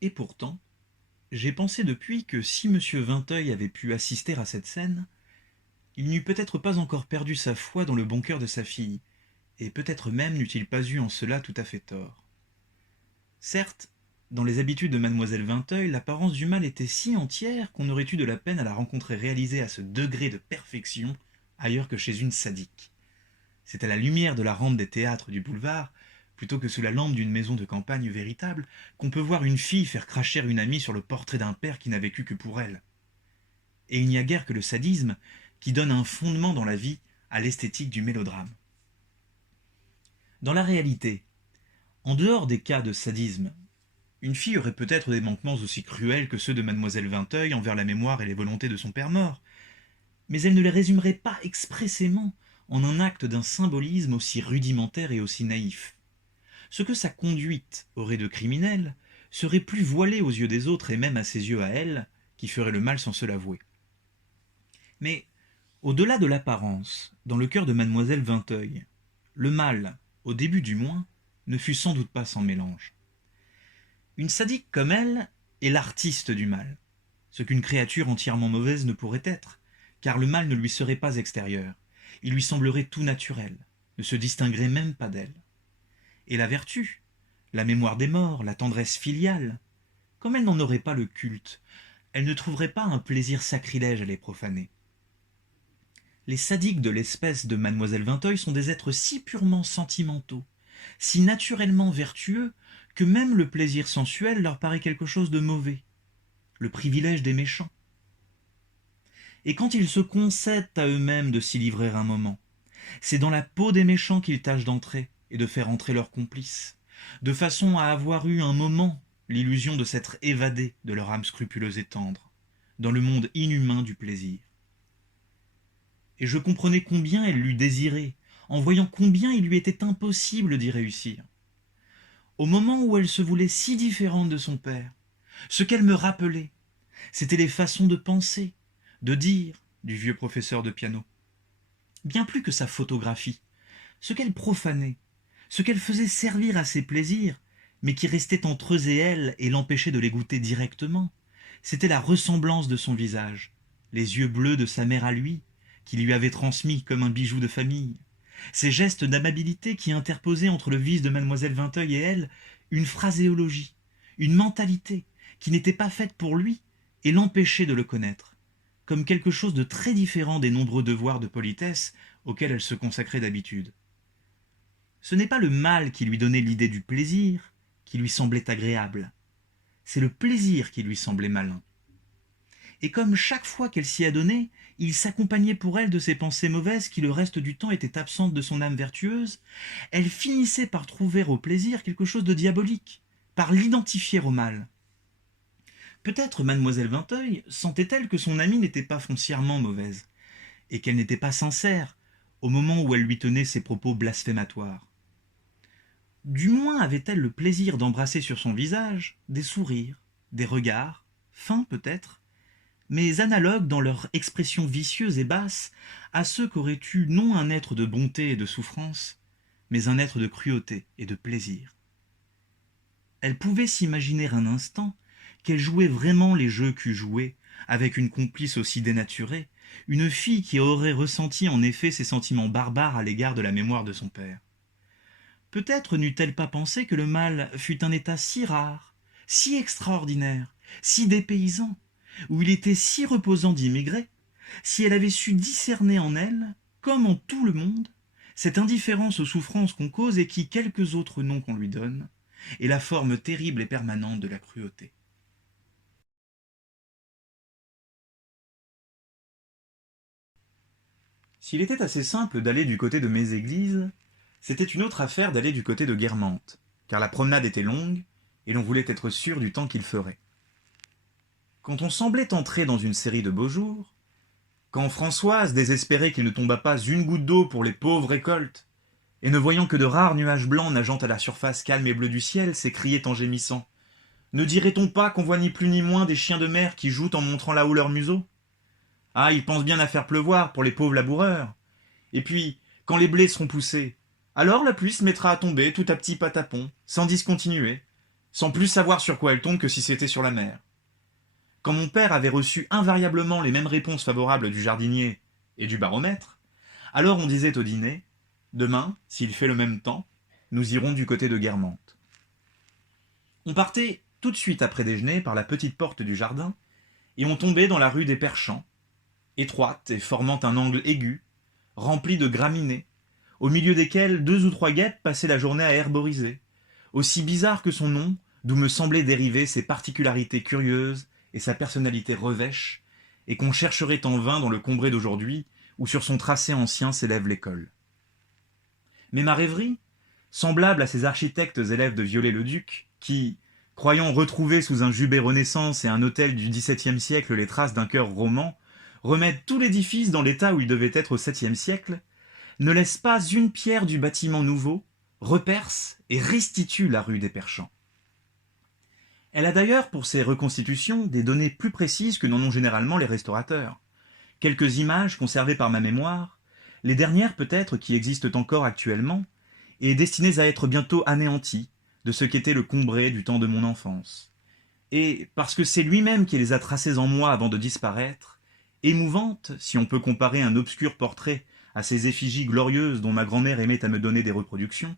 Et pourtant, j'ai pensé depuis que si monsieur Vinteuil avait pu assister à cette scène, il n'eût peut-être pas encore perdu sa foi dans le bon cœur de sa fille, et peut-être même n'eût-il pas eu en cela tout à fait tort. Certes, dans les habitudes de mademoiselle Vinteuil, l'apparence du mal était si entière qu'on aurait eu de la peine à la rencontrer réalisée à ce degré de perfection ailleurs que chez une sadique. C'est à la lumière de la rampe des théâtres du boulevard, plutôt que sous la lampe d'une maison de campagne véritable, qu'on peut voir une fille faire cracher une amie sur le portrait d'un père qui n'a vécu que pour elle. Et il n'y a guère que le sadisme qui donne un fondement dans la vie à l'esthétique du mélodrame. Dans la réalité, en dehors des cas de sadisme, une fille aurait peut-être des manquements aussi cruels que ceux de mademoiselle Vinteuil envers la mémoire et les volontés de son père mort, mais elle ne les résumerait pas expressément en un acte d'un symbolisme aussi rudimentaire et aussi naïf. Ce que sa conduite aurait de criminel serait plus voilé aux yeux des autres et même à ses yeux à elle, qui ferait le mal sans se l'avouer. Mais, au-delà de l'apparence, dans le cœur de mademoiselle Vinteuil, le mal, au début du moins, ne fut sans doute pas sans mélange. Une sadique comme elle est l'artiste du mal, ce qu'une créature entièrement mauvaise ne pourrait être, car le mal ne lui serait pas extérieur, il lui semblerait tout naturel, ne se distinguerait même pas d'elle. Et la vertu, la mémoire des morts, la tendresse filiale, comme elle n'en aurait pas le culte, elle ne trouverait pas un plaisir sacrilège à les profaner. Les sadiques de l'espèce de mademoiselle Vinteuil sont des êtres si purement sentimentaux, si naturellement vertueux, que même le plaisir sensuel leur paraît quelque chose de mauvais, le privilège des méchants. Et quand ils se concèdent à eux-mêmes de s'y livrer un moment, c'est dans la peau des méchants qu'ils tâchent d'entrer et de faire entrer leurs complices, de façon à avoir eu un moment l'illusion de s'être évadés de leur âme scrupuleuse et tendre, dans le monde inhumain du plaisir. Et je comprenais combien elle l'eût désiré, en voyant combien il lui était impossible d'y réussir. Au moment où elle se voulait si différente de son père, ce qu'elle me rappelait, c'étaient les façons de penser, de dire du vieux professeur de piano. Bien plus que sa photographie, ce qu'elle profanait, ce qu'elle faisait servir à ses plaisirs, mais qui restait entre eux et elle et l'empêchait de les goûter directement, c'était la ressemblance de son visage, les yeux bleus de sa mère à lui, qui lui avait transmis comme un bijou de famille, ces gestes d'amabilité qui interposaient entre le vice de mademoiselle Vinteuil et elle une phraséologie, une mentalité qui n'était pas faite pour lui et l'empêchait de le connaître, comme quelque chose de très différent des nombreux devoirs de politesse auxquels elle se consacrait d'habitude. Ce n'est pas le mal qui lui donnait l'idée du plaisir qui lui semblait agréable, c'est le plaisir qui lui semblait malin. Et comme chaque fois qu'elle s'y adonnait, il s'accompagnait pour elle de ces pensées mauvaises qui le reste du temps étaient absentes de son âme vertueuse, elle finissait par trouver au plaisir quelque chose de diabolique, par l'identifier au mal. Peut-être mademoiselle Vinteuil sentait-elle que son amie n'était pas foncièrement mauvaise, et qu'elle n'était pas sincère au moment où elle lui tenait ses propos blasphématoires. Du moins avait-elle le plaisir d'embrasser sur son visage des sourires, des regards, fins peut-être, mais analogues dans leur expression vicieuse et basse à ceux qu'aurait eu non un être de bonté et de souffrance, mais un être de cruauté et de plaisir. Elle pouvait s'imaginer un instant qu'elle jouait vraiment les jeux qu'eût joués, avec une complice aussi dénaturée, une fille qui aurait ressenti en effet ces sentiments barbares à l'égard de la mémoire de son père. Peut-être n'eût-elle pas pensé que le mal fût un état si rare, si extraordinaire, si dépaysant, où il était si reposant d'y migrer, si elle avait su discerner en elle, comme en tout le monde, cette indifférence aux souffrances qu'on cause et qui, quelques autres noms qu'on lui donne, est la forme terrible et permanente de la cruauté. S'il était assez simple d'aller du côté de Méséglise, c'était une autre affaire d'aller du côté de Guermantes, car la promenade était longue, et l'on voulait être sûr du temps qu'il ferait. Quand on semblait entrer dans une série de beaux jours, quand Françoise désespérait qu'il ne tombât pas une goutte d'eau pour les pauvres récoltes, et ne voyant que de rares nuages blancs nageant à la surface calme et bleue du ciel, s'écriait en gémissant: Ne dirait-on pas qu'on voit ni plus ni moins des chiens de mer qui jouent en montrant là-haut leur museau? Ah, ils pensent bien à faire pleuvoir pour les pauvres laboureurs. Et puis, quand les blés seront poussés, alors la pluie se mettra à tomber tout à petit patapon, sans discontinuer, sans plus savoir sur quoi elle tombe que si c'était sur la mer. Quand mon père avait reçu invariablement les mêmes réponses favorables du jardinier et du baromètre, alors on disait au dîner: demain, s'il fait le même temps, nous irons du côté de Guermantes. On partait tout de suite après déjeuner par la petite porte du jardin, et on tombait dans la rue des Perchamps, étroite et formant un angle aigu, remplie de graminées, au milieu desquelles 2 ou 3 guêpes passaient la journée à herboriser, aussi bizarre que son nom, d'où me semblaient dériver ses particularités curieuses et sa personnalité revêche, et qu'on chercherait en vain dans le Combray d'aujourd'hui, où sur son tracé ancien s'élève l'école. Mais ma rêverie, semblable à ces architectes élèves de Viollet-le-Duc, qui, croyant retrouver sous un jubé Renaissance et un hôtel du XVIIe siècle les traces d'un cœur roman, remettent tout l'édifice dans l'état où il devait être au VIIe siècle, ne laisse pas une pierre du bâtiment nouveau, reperce et restitue la rue des Perchamps. Elle a d'ailleurs pour ces reconstitutions des données plus précises que n'en ont généralement les restaurateurs. Quelques images conservées par ma mémoire, les dernières peut-être qui existent encore actuellement, et destinées à être bientôt anéanties, de ce qu'était le Combray du temps de mon enfance. Et, parce que c'est lui-même qui les a tracées en moi avant de disparaître, émouvantes, si on peut comparer un obscur portrait à ces effigies glorieuses dont ma grand-mère aimait à me donner des reproductions,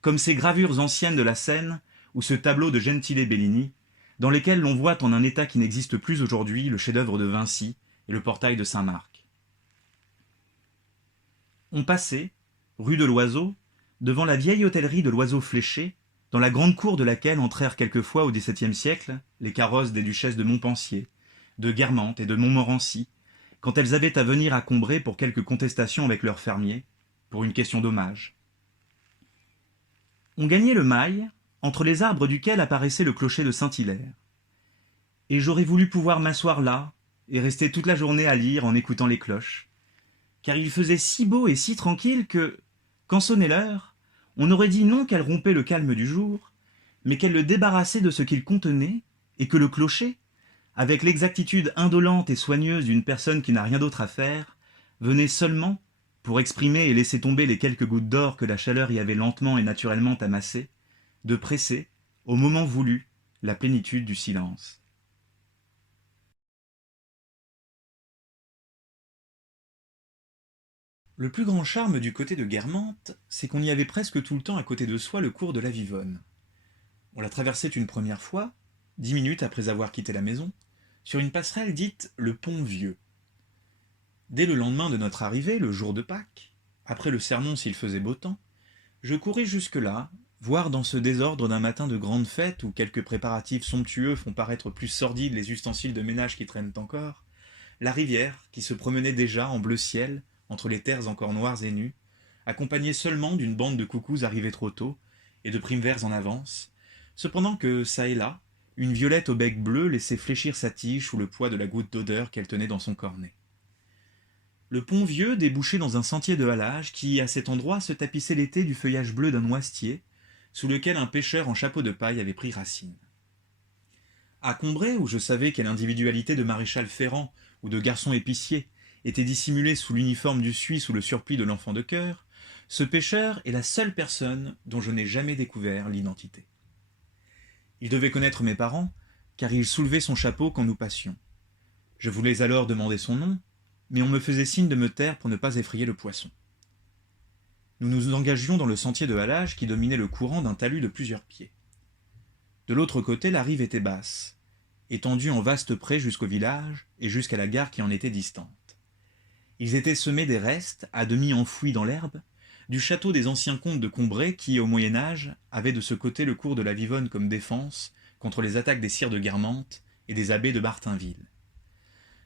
comme ces gravures anciennes de la Seine ou ce tableau de Gentile Bellini, dans lesquels l'on voit en un état qui n'existe plus aujourd'hui le chef-d'œuvre de Vinci et le portail de Saint-Marc. On passait, rue de l'Oiseau, devant la vieille hôtellerie de l'Oiseau Fléché, dans la grande cour de laquelle entrèrent quelquefois au XVIIe siècle les carrosses des duchesses de Montpensier, de Guermantes et de Montmorency, quand elles avaient à venir à Combray pour quelque contestation avec leurs fermiers, pour une question d'hommage. On gagnait le mail, entre les arbres duquel apparaissait le clocher de Saint-Hilaire. Et j'aurais voulu pouvoir m'asseoir là, et rester toute la journée à lire en écoutant les cloches, car il faisait si beau et si tranquille que, quand sonnait l'heure, on aurait dit non qu'elle rompait le calme du jour, mais qu'elle le débarrassait de ce qu'il contenait, et que le clocher, avec l'exactitude indolente et soigneuse d'une personne qui n'a rien d'autre à faire, venait seulement, pour exprimer et laisser tomber les quelques gouttes d'or que la chaleur y avait lentement et naturellement amassées, de presser, au moment voulu, la plénitude du silence. Le plus grand charme du côté de Guermantes, c'est qu'on y avait presque tout le temps à côté de soi le cours de la Vivonne. On la traversait une première fois, 10 minutes après avoir quitté la maison, sur une passerelle dite le Pont Vieux. Dès le lendemain de notre arrivée, le jour de Pâques, après le sermon s'il faisait beau temps, je courais jusque-là, voir dans ce désordre d'un matin de grande fête où quelques préparatifs somptueux font paraître plus sordides les ustensiles de ménage qui traînent encore, la rivière qui se promenait déjà en bleu ciel entre les terres encore noires et nues, accompagnée seulement d'une bande de coucous arrivés trop tôt et de primes-verts en avance, cependant que, çà et là, une violette au bec bleu laissait fléchir sa tige sous le poids de la goutte d'odeur qu'elle tenait dans son cornet. Le pont vieux débouchait dans un sentier de halage qui, à cet endroit, se tapissait l'été du feuillage bleu d'un noisetier, sous lequel un pêcheur en chapeau de paille avait pris racine. À Combray, où je savais quelle individualité de maréchal ferrant ou de garçon épicier était dissimulée sous l'uniforme du Suisse ou le surplis de l'enfant de chœur, ce pêcheur est la seule personne dont je n'ai jamais découvert l'identité. Il devait connaître mes parents, car il soulevait son chapeau quand nous passions. Je voulais alors demander son nom, mais on me faisait signe de me taire pour ne pas effrayer le poisson. Nous nous engagions dans le sentier de halage qui dominait le courant d'un talus de plusieurs pieds. De l'autre côté, la rive était basse, étendue en vaste prés jusqu'au village et jusqu'à la gare qui en était distante. Ils étaient semés des restes, à demi enfouis dans l'herbe, du château des anciens comtes de Combray qui, au Moyen-Âge, avaient de ce côté le cours de la Vivonne comme défense contre les attaques des sires de Guermantes et des abbés de Martinville.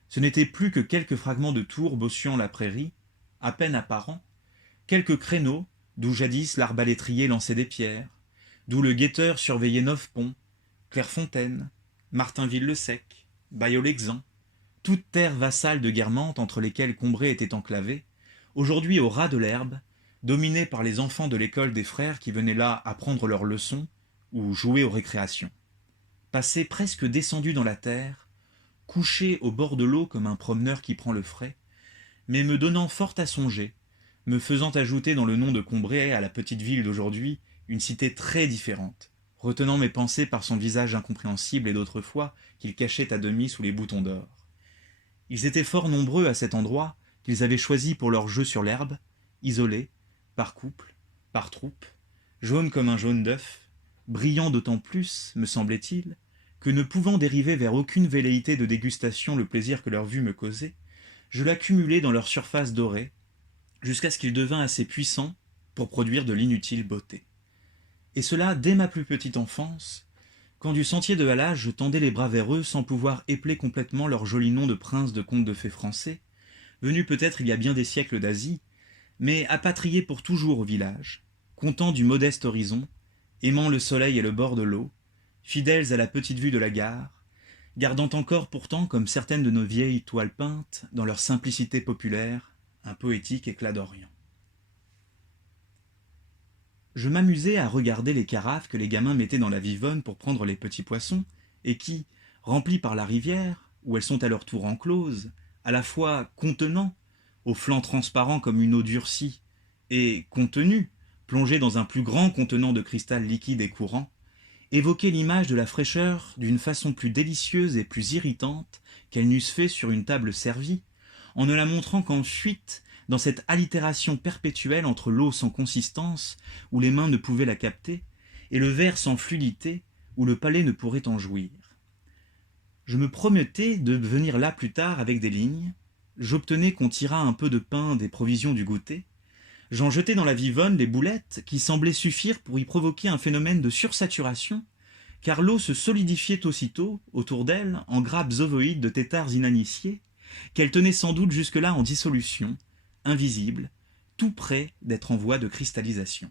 Ce n'étaient plus que quelques fragments de tours bossuant la prairie, à peine apparents, quelques créneaux d'où jadis l'arbalétrier lançait des pierres, d'où le guetteur surveillait 9 ponts, Clairefontaine, Martinville-le-Sec, Bailleul-Exempt, toutes terres vassales de Guermantes entre lesquelles Combray était enclavé, aujourd'hui au ras de l'herbe, dominées par les enfants de l'école des frères qui venaient là apprendre leurs leçons ou jouer aux récréations. Passés presque descendus dans la terre, couchés au bord de l'eau comme un promeneur qui prend le frais, mais me donnant fort à songer, me faisant ajouter dans le nom de Combray à la petite ville d'aujourd'hui une cité très différente, retenant mes pensées par son visage incompréhensible et d'autrefois qu'il cachait à demi sous les boutons d'or. Ils étaient fort nombreux à cet endroit qu'ils avaient choisi pour leur jeu sur l'herbe, isolés, par couple, par troupe, jaunes comme un jaune d'œuf, brillants d'autant plus, me semblait-il, que ne pouvant dériver vers aucune velléité de dégustation le plaisir que leur vue me causait, je l'accumulai dans leur surface dorée, jusqu'à ce qu'il devint assez puissant pour produire de l'inutile beauté. Et cela dès ma plus petite enfance, quand du sentier de halage je tendais les bras vers eux sans pouvoir épeler complètement leur joli nom de prince de contes de fées français, venus peut-être il y a bien des siècles d'Asie, mais apatriés pour toujours au village, contents du modeste horizon, aimant le soleil et le bord de l'eau, fidèles à la petite vue de la gare, gardant encore pourtant, comme certaines de nos vieilles toiles peintes, dans leur simplicité populaire, un poétique éclat d'Orient. Je m'amusais à regarder les carafes que les gamins mettaient dans la vivonne pour prendre les petits poissons, et qui, remplies par la rivière, où elles sont à leur tour encloses, à la fois contenant, aux flancs transparents comme une eau durcie, et contenues, plongées dans un plus grand contenant de cristal liquide et courant, évoquaient l'image de la fraîcheur d'une façon plus délicieuse et plus irritante qu'elles n'eussent fait sur une table servie, en ne la montrant qu'en fuite dans cette allitération perpétuelle entre l'eau sans consistance, où les mains ne pouvaient la capter, et le verre sans fluidité, où le palais ne pourrait en jouir. Je me promettais de venir là plus tard avec des lignes, j'obtenais qu'on tirât un peu de pain des provisions du goûter, j'en jetai dans la vivonne les boulettes qui semblaient suffire pour y provoquer un phénomène de sursaturation, car l'eau se solidifiait aussitôt, autour d'elle, en grappes ovoïdes de têtards initiés, qu'elle tenait sans doute jusque-là en dissolution, invisible, tout près d'être en voie de cristallisation.